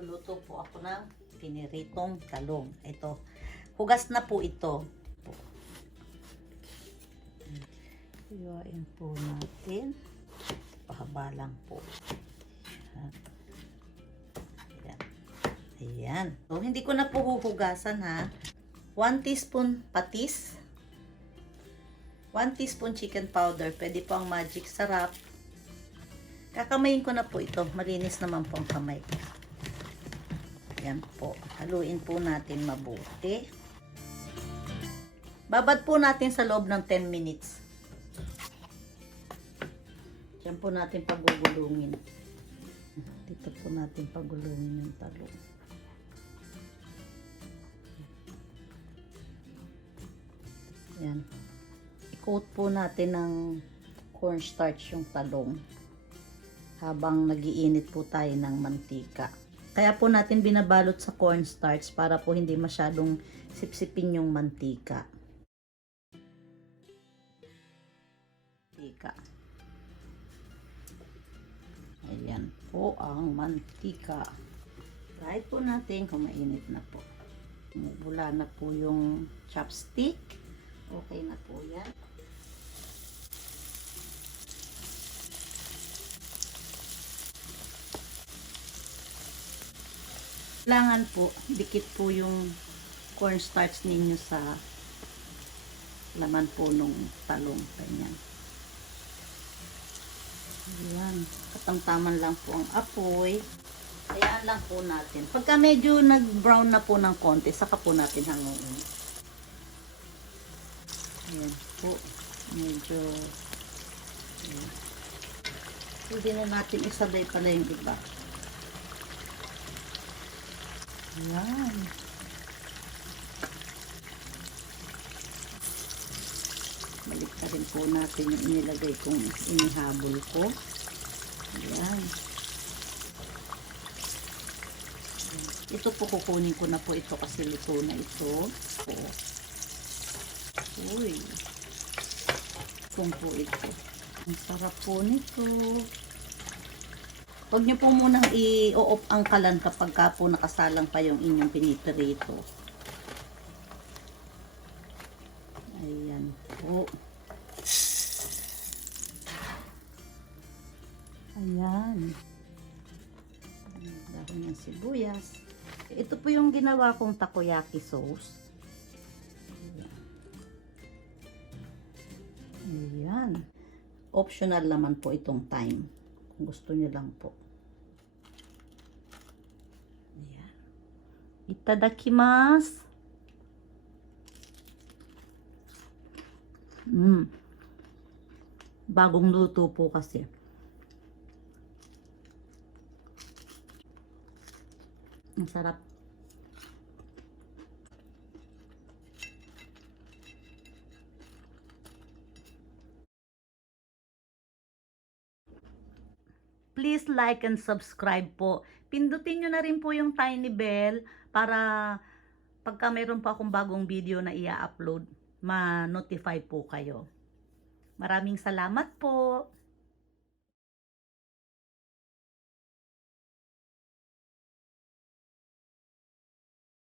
Luluto po ako ng piniritong talong. Ito. Hugas na po ito. Iwain po natin. Pahaba lang po. Ayan. Ayan. So, hindi ko na po huhugasan ha. 1 teaspoon patis. 1 teaspoon chicken powder. Pwede po ang magic sarap. Kakamayin ko na po ito. Malinis naman po ang kamay. Ayan po. Haluin po natin mabuti. Babad po natin sa loob ng 10 minutes. Diyan po natin pagugulungin. Dito po natin pagulungin yung talong. Ayan. I-coat po natin ng cornstarch yung talong habang nagiinit po tayo ng mantika. Kaya po natin binabalot sa cornstarch para po hindi masyadong sipsipin yung mantika. Ayan po ang mantika. Try po natin kung mainit na po. Bula na po yung chopstick. Okay na po yan. Kailangan po, dikit po yung cornstarch ninyo sa laman po nung talong. Ganyan. Ayan. Katamtaman lang po ang apoy. Hayaan lang po natin. Pagka medyo nag-brown na po ng konti, saka po natin hanguin. Ayan po. Medyo ayan. Pwede na natin isabay pala yung iba. Ayan. Balik na rin po natin yung inilagay kong inihabol ko. Ayan. Ito po kukunin ko na po ito kasi luto na ito. Uy. Kung po ito. Ang sarap po nito. Huwag niyo po munang i-o-off ang kalan kapag ka po nakasalang pa yung inyong pinipirito. Ayan po. Ayan. Dahon ng sibuyas. Ito po yung ginawa kong takoyaki sauce. Ayan. Optional naman po itong thyme. Kung gusto niyo lang po. Ayan. Itadakimasu. Bagong luto po kasi. Ang sarap. Please like and subscribe po. Pindutin nyo na rin po yung tiny bell para pagka mayroon pa akong bagong video na i-upload, ma-notify po kayo. Maraming salamat po.